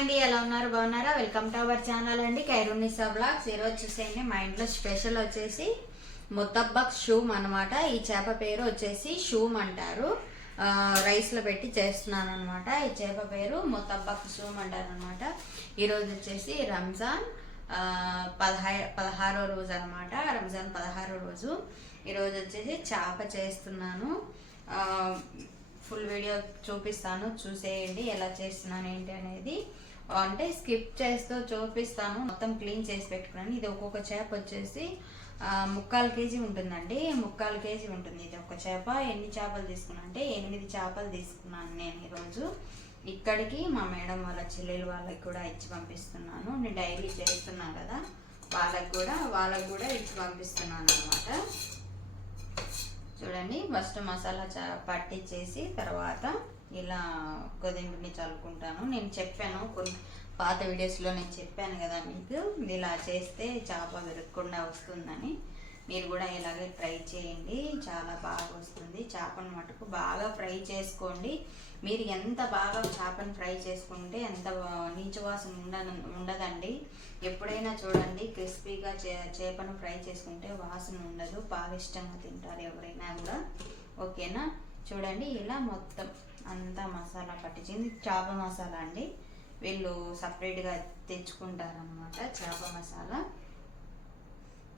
అండి ఎలా ఉన్నారు? బాగున్నారా? వెల్కమ్ టు అవర్ ఛానల్ అండి కైరునిసా బ్లాగ్స్ ఈరోజు చూసేయండి మా ఇంట్లో స్పెషల్ వచ్చేసి ముత్తబ్బక్ షూమ్ అన్నమాట. ఈ చేప పేరు వచ్చేసి షూమ్ అంటారు. రైస్లో పెట్టి చేస్తున్నాను అనమాట ఈ చేప పేరు ముత్తబ్బక్ షూమ్ అంటారు అనమాట ఈరోజు వచ్చేసి రంజాన్ ఆ, పదహై పదహారో రోజు అనమాట రంజాన్ పదహారో రోజు. ఈరోజు వచ్చేసి చేప చేస్తున్నాను. ఫుల్ వీడియో చూపిస్తాను చూసేయండి ఎలా చేస్తున్నాను ఏంటి అనేది. అంటే స్కిప్ చేస్తూ చూపిస్తాను. మొత్తం క్లీన్ చేసి పెట్టుకున్నాను. ఇది ఒక్కొక్క చేప వచ్చేసి ముక్కాలు కేజీ ఉంటుందండి. ముక్కాలు కేజీ ఉంటుంది. ఇది ఒక చేప. ఎన్ని చేపలు తీసుకున్నా అంటే ఎనిమిది చేపలు తీసుకున్నాను నేను ఈరోజు. ఇక్కడికి మా మేడం వాళ్ళ చెల్లెలు వాళ్ళకి కూడా ఇచ్చి పంపిస్తున్నాను. నేను డైలీ చేస్తున్నాను కదా వాళ్ళకి కూడా వాళ్ళకి కూడా ఇచ్చి పంపిస్తున్నాను అనమాట చూడండి ఫస్ట్ మసాలా చ- పట్టించేసి తర్వాత ఇలా గోధుమని చల్లుకుంటాను. నేను చెప్పాను కొన్ని పాత వీడియోస్లో నేను చెప్పాను కదా మీకు. ఇలా చేస్తే చేప విరగకుండా వస్తుందని. మీరు కూడా ఇలాగే ట్రై చేయండి. చాలా బాగా వస్తుంది. చేపను మటుకు బాగా ఫ్రై చేసుకోండి. మీరు ఎంత బాగా చేపను ఫ్రై చేసుకుంటే ఎంత నీచు వాసన ఉండ ఉండదండి. ఎప్పుడైనా చూడండి క్రిస్పీగా చే చేపను ఫ్రై చేసుకుంటే వాసన ఉండదు. బాగా ఇష్టంగా తింటారు ఎవరైనా కూడా. ఓకేనా? చూడండి ఇలా మొత్తం అంతా మసాలా పట్టించింది. చేప మసాలా అండి. వీళ్ళు సపరేట్గా తెచ్చుకుంటారనమాట చేప మసాలా.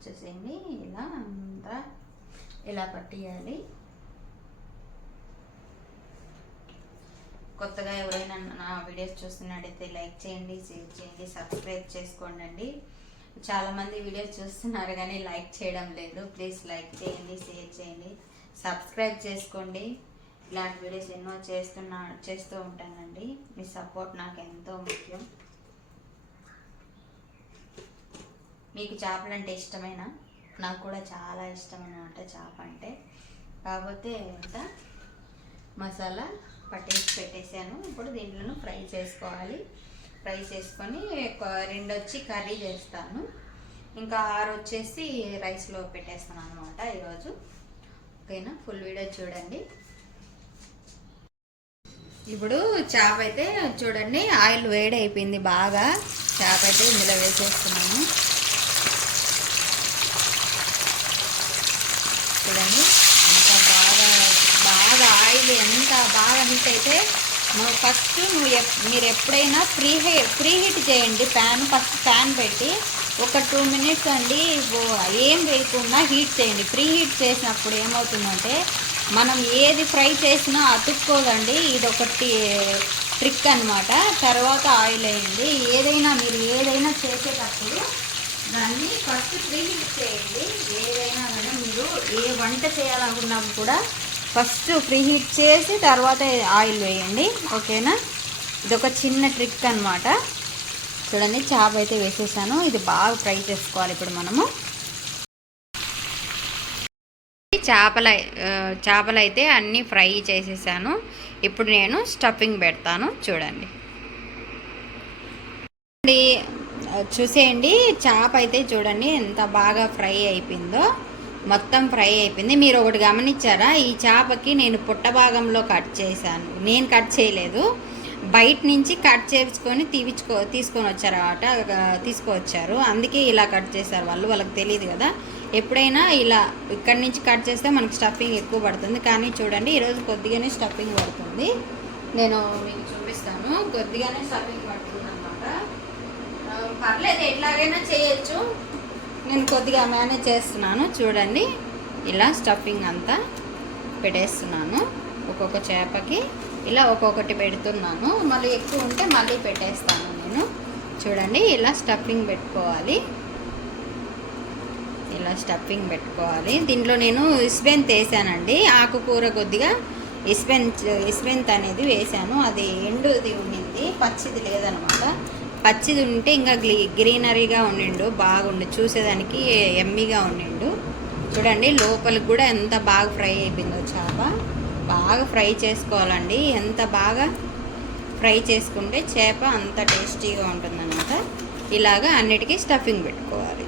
చూసేయండి. ఇలా అంతా ఇలా పట్టియాలి. కొత్తగా ఎవరైనా నా వీడియోస్ చూస్తున్నట్టయితే లైక్ చేయండి షేర్ చేయండి సబ్స్క్రైబ్ చేసుకోండి చాలామంది వీడియోస్ చూస్తున్నారు కానీ లైక్ చేయడం లేదు. ప్లీజ్ లైక్ చేయండి షేర్ చేయండి. సబ్స్క్రైబ్ చేసుకోండి. ఇలాంటి వీడియోస్ ఎన్నో చేస్తున్నా చేస్తూ ఉంటానండి. మీ సపోర్ట్ నాకు ఎంతో ముఖ్యం. మీకు చేపలు అంటే ఇష్టమేనా? నాకు కూడా చాలా ఇష్టమైనమాట చేప అంటే. కాకపోతే ఎంత? మసాలా పట్టేసి పెట్టేసాను ఇప్పుడు దీంట్లో ఫ్రై చేసుకోవాలి. ఫ్రై చేసుకొని రెండు వచ్చి కర్రీ చేస్తాను. ఇంకా ఆరు వచ్చేసి రైస్లో పెట్టేస్తాను అనమాట ఈరోజు. ఓకేనా? ఫుల్ వీడియో చూడండి. ఇప్పుడు చేప అయితే చూడండి ఆయిల్ వేడి అయిపోయింది బాగా. చేప అయితే ఇందులో వేసేస్తున్నాము. చూడండి అంత బాగా బాగా ఆయిల్ ఎంత బాగా హీట్ అయితే నువ్వు ఫస్ట్ నువ్వు మీరు ఎప్పుడైనా ప్రీ హీ ప్రీ హీట్ చేయండి ప్యాన్ ఫస్ట్ ప్యాన్ పెట్టి ఒక టూ మినిట్స్ అండి ఏం వేయకుండా హీట్ చేయండి. ప్రీ హీట్ చేసినప్పుడు ఏమవుతుందంటే మనం ఏది ఫ్రై చేసినా అతుక్కోదండి. ఇది ఒకటి ట్రిక్ అన్నమాట. తర్వాత ఆయిల్ వేయండి. ఏదైనా మీరు ఏదైనా చేసేటప్పుడు దాన్ని ఫస్ట్ ప్రీహీట్ చేయండి. ఏదైనా కానీ మీరు ఏ వంట చేయాలనుకున్నా కూడా ఫస్ట్ ప్రీహీట్ చేసి తర్వాత ఆయిల్ వేయండి. ఓకేనా? ఇది ఒక చిన్న ట్రిక్ అన్నమాట. చూడండి చేప అయితే వేసేసాను. ఇది బాగా ఫ్రై చేసుకోవాలి ఇప్పుడు మనము. చేపల చేపలైతే అన్నీ ఫ్రై చేసేసాను. ఇప్పుడు నేను స్టఫింగ్ పెడతాను. చూడండి. చూడండి, చూసేయండి. చేప అయితే చూడండి ఎంత బాగా ఫ్రై అయిపోయిందో. మొత్తం ఫ్రై అయిపోయింది. మీరు ఒకటి గమనించారా? ఈ చేపకి నేను పుట్ట భాగంలో కట్ చేశాను. నేను కట్ చేయలేదు. బయట నుంచి కట్ చేయించుకొని తీవించుకో తీసుకొని వచ్చారు అట తీసుకువచ్చారు. అందుకే ఇలా కట్ చేశారు వాళ్ళు. వాళ్ళకి తెలియదు కదా. ఎప్పుడైనా ఇలా ఇక్కడి నుంచి కట్ చేస్తే మనకి స్టఫింగ్ ఎక్కువ పడుతుంది. కానీ చూడండి ఈరోజు కొద్దిగానే స్టఫింగ్ పడుతుంది. నేను మీకు చూపిస్తాను. కొద్దిగానే స్టఫింగ్ పడుతుంది అనమాట పర్లేదు ఎట్లాగైనా చేయొచ్చు. నేను కొద్దిగా మేనేజ్ చేస్తున్నాను. చూడండి ఇలా స్టఫింగ్ అంతా పెట్టేస్తున్నాను ఒక్కొక్క చేపకి. ఇలా ఒక్కొక్కటి పెడుతున్నాను. మళ్ళీ ఎక్కువ ఉంటే మళ్ళీ పెట్టేస్తాను నేను. చూడండి ఇలా స్టఫింగ్ పెట్టుకోవాలి. ఇలా స్టఫింగ్ పెట్టుకోవాలి. దీంట్లో నేను ఇస్బెంత్ వేసానండి. ఆకుకూర కొద్దిగా ఇస్బెంత్ ఇస్బెంత్ అనేది వేసాను. అది ఎండుది ఉండింది. పచ్చిది లేదనమాట. పచ్చిది ఉంటే ఇంకా గ్రీ గ్రీనరీగా ఉండిండు. బాగుండు. చూసేదానికి ఎమ్మిగా ఉండిండు. చూడండి లోపలికి కూడా ఎంత బాగా ఫ్రై అయిపోయిందో చేప. బాగా ఫ్రై చేసుకోవాలండి. ఎంత బాగా ఫ్రై చేసుకుంటే చేప అంత టేస్టీగా ఉంటుందన్నమాట. ఇలాగా అన్నిటికీ స్టఫింగ్ పెట్టుకోవాలి.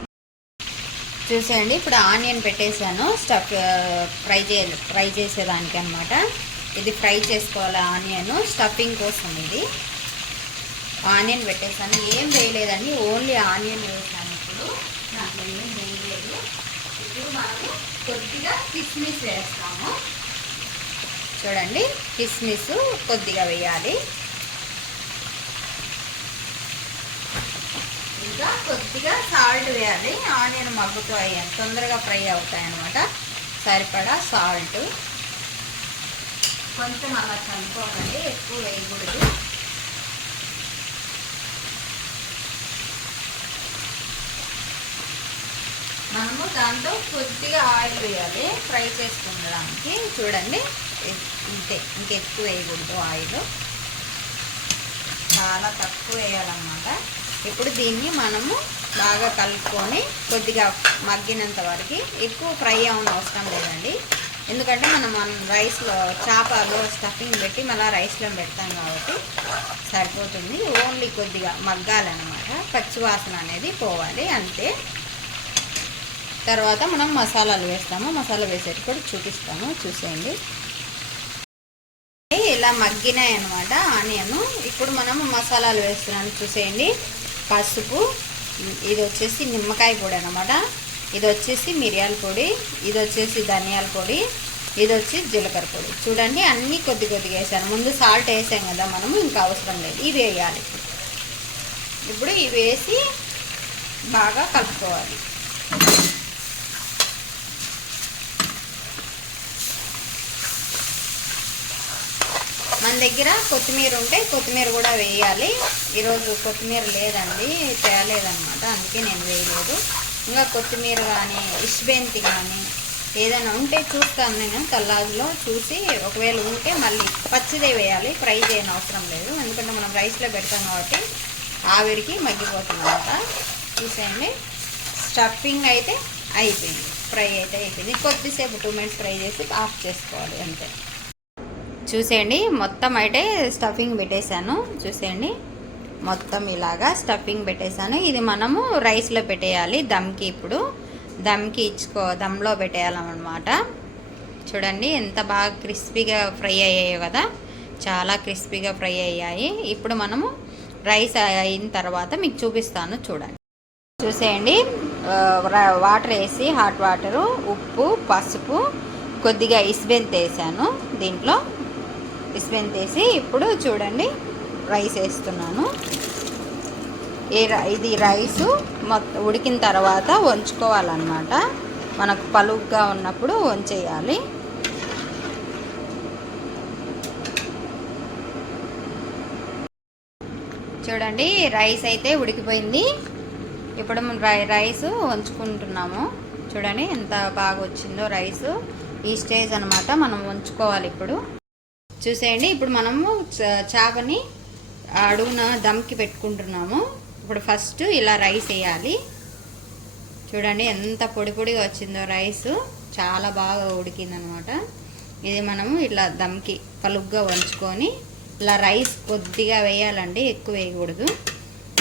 చూసేయండి ఇప్పుడు ఆనియన్ పెట్టేశాను. స్టఫ్ ఫ్రై చే ఫ్రై చేసేదానికి అనమాట ఇది ఫ్రై చేసుకోవాలి ఆనియన్. స్టఫింగ్ కోసం ఇది. ఆనియన్ పెట్టేసాను ఏం వేయలేదండి. ఓన్లీ ఆనియన్ వేసాను ఇప్పుడు. దాంట్లో ఏం వేయలేదు. ఇప్పుడు మనము కొద్దిగా కిస్మిస్ వేస్తాము. చూడండి. కిస్మిస్ కొద్దిగా వేయాలి. ఇంకా కొద్దిగా సాల్ట్ వేయాలి. ఆనియన్ మగ్గుతో అయ్యాను తొందరగా ఫ్రై అవుతాయి అన్నమాట సరిపడా సాల్ట్. కొంచెం అలా కలుపుకోవాలండి ఎక్కువ వేయకూడదు. మనము దాంతో కొద్దిగా ఆయిల్ వేయాలి ఫ్రై చేసుకుండడానికి చూడండి. ఇంతే ఇంకెక్కువ వేయకూడదు ఆయిల్. చాలా తక్కువ వేయాలన్నమాట. ఇప్పుడు దీన్ని మనము బాగా కలుపుకొని కొద్దిగా మగ్గినంత వరకు ఎక్కువ ఫ్రై అవ్వని అవసరం లేదండి. ఎందుకంటే మనం మనం రైస్లో చేపలో స్టఫింగ్ పెట్టి మళ్ళీ రైస్లో పెడతాం కాబట్టి సరిపోతుంది. ఓన్లీ కొద్దిగా మగ్గాలన్నమాట. పచ్చివాసన అనేది పోవాలి అంతే. తర్వాత మనం మసాలాలు వేస్తాము. మసాలా వేసేటప్పుడు చూపిస్తాము చూసేయండి. ఇలా మగ్గినాయి అనమాట ఆనియన్. ఇప్పుడు మనము మసాలాలు వేస్తున్నాను చూసేయండి. పసుపు ఇది వచ్చేసి నిమ్మకాయ పొడి అనమాట ఇది వచ్చేసి మిరియాల పొడి ఇది వచ్చేసి ధనియాల పొడి ఇది వచ్చి జీలకర్ర పొడి. చూడండి అన్నీ కొద్ది కొద్దిగా వేసాను. ముందు సాల్ట్ వేసాం కదా మనము ఇంకా అవసరం లేదు. ఇవి వేయాలి. ఇప్పుడు ఇవి వేసి బాగా కలుపుకోవాలి. మన దగ్గర కొత్తిమీర ఉంటే కొత్తిమీర కూడా వేయాలి. ఈరోజు కొత్తిమీర లేదండి తేలేదనమాట అందుకే నేను వేయలేదు. ఇంకా కొత్తిమీర కానీ ఇష్బెంతి కానీ ఏదైనా ఉంటే చూస్తాను నేను కల్లాజ్లో. చూసి ఒకవేళ ఉంటే మళ్ళీ పచ్చిదే వేయాలి. ఫ్రై చేయని అవసరం లేదు. ఎందుకంటే మనం రైస్లో పెడతాం కాబట్టి ఆవిరికి మగ్గిపోతుందన్నమాట. చూసేయండి. స్టఫింగ్ అయితే అయిపోయింది. ఫ్రై అయితే అయిపోయింది. కొద్దిసేపు టూ మినిట్స్ ఫ్రై చేసి ఆఫ్ చేసుకోవాలి అంతే. చూసేయండి. మొత్తం అయితే స్టఫింగ్ పెట్టేశాను. చూసేయండి. మొత్తం ఇలాగా స్టఫింగ్ పెట్టేశాను. ఇది మనము రైస్లో పెట్టేయాలి. దమ్కి ఇప్పుడు. దమ్కి ఇచ్చుకో దమ్లో పెట్టేయాలన్నమాట. చూడండి ఎంత బాగా క్రిస్పీగా ఫ్రై అయ్యాయో కదా. చాలా క్రిస్పీగా ఫ్రై అయ్యాయి. ఇప్పుడు మనము రైస్ అయిన తర్వాత మీకు చూపిస్తాను చూడండి. చూసేయండి. వాటర్ వేసి హాట్ వాటరు ఉప్పు పసుపు కొద్దిగా ఇస్బెంత్ వేసాను దీంట్లో. ఇసుబెంత్ వేసి ఇప్పుడు చూడండి రైస్ వేస్తున్నాను. ఈ ఇది రైసు మొత్తం ఉడికిన తర్వాత వంచుకోవాలన్నమాట. మనకు పలుగ్గా ఉన్నప్పుడు వంచేయాలి. చూడండి రైస్ అయితే ఉడికిపోయింది. ఇప్పుడు రై రైస్ వంచుకుంటున్నాము. చూడండి ఎంత బాగా వచ్చిందో రైస్. ఈ స్టేజ్ అనమాట మనం వంచుకోవాలి ఇప్పుడు. చూసేయండి. ఇప్పుడు మనము చేపని అడుగున దమ్కి పెట్టుకుంటున్నాము. ఇప్పుడు ఫస్ట్ ఇలా రైస్ వేయాలి. చూడండి ఎంత పొడి పొడిగా వచ్చిందో రైస్. చాలా బాగా ఉడికిందనమాట. ఇది మనము ఇట్లా దమ్కి పలుగ్గా వంచుకొని ఇలా రైస్ కొద్దిగా వేయాలండి. ఎక్కువ వేయకూడదు.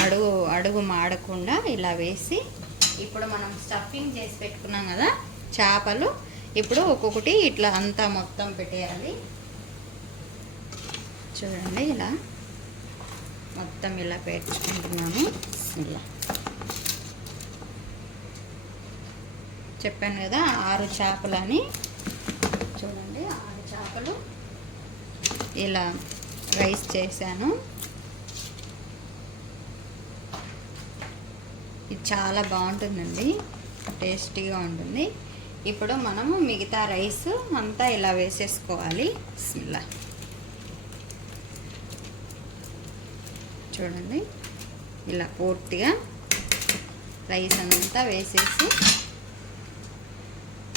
అడుగు అడుగు మాడకుండా ఇలా వేసి ఇప్పుడు మనం స్టఫింగ్ చేసి పెట్టుకున్నాం కదా చేపలు. ఇప్పుడు ఒక్కొక్కటి ఇట్లా అంతా మొత్తం పెట్టేయాలి. చూడండి ఇలా మొత్తం ఇలా పేర్చుకుంటున్నాను ఇలా. చెప్పాను కదా ఆరు చేపలని. చూడండి ఆరు చేపలు. ఇలా రైస్ చేశాను. ఇది చాలా బాగుంటుందండి. టేస్టీగా ఉంటుంది. ఇప్పుడు మనము మిగతా రైస్ అంతా ఇలా వేసేసుకోవాలి. ఇలా. చూడండి. ఇలా పూర్తిగా రైస్ అంతా వేసేసి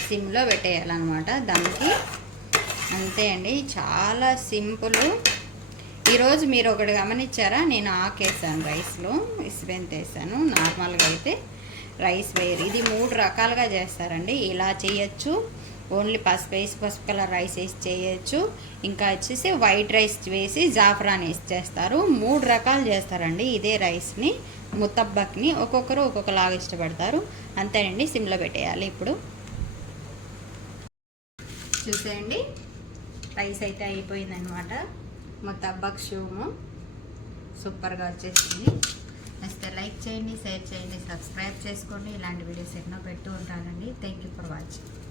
సిమ్లో పెట్టేయాలన్నమాట. దానికి అంతే అండి. చాలా సింపుల్. ఈరోజు మీరు ఒకటి గమనించారా? నేను ఆకేసాను రైస్లో. ఇసుబెంత్ వేసాను. నార్మల్గా అయితే రైస్ వేయరు ఇది మూడు రకాలుగా చేస్తారండి. ఇలా చేయొచ్చు. ఓన్లీ పసుపు వేసి పసుపు కలర్ రైస్ వేసి చేయొచ్చు. ఇంకా వచ్చేసి వైట్ రైస్ వేసి జాఫ్రాన్ వేసి చేస్తారు. మూడు రకాలు చేస్తారండి ఇదే రైస్ని ముత్తబ్బక్ని ఒక్కొక్కరు ఒక్కొక్కలాగా ఇష్టపడతారు. అంతేనండి సిమ్లో పెట్టేయాలి ఇప్పుడు. చూసేయండి రైస్ అయితే అయిపోయిందనమాట ముత్తబ్బక్ షూము సూపర్గా వచ్చేసింది. నచ్చితే లైక్ చేయండి షేర్ చేయండి సబ్స్క్రైబ్ చేసుకోండి. ఇలాంటి వీడియోస్ ఎన్నో పెడుతూ ఉంటానండి. Thank you for watching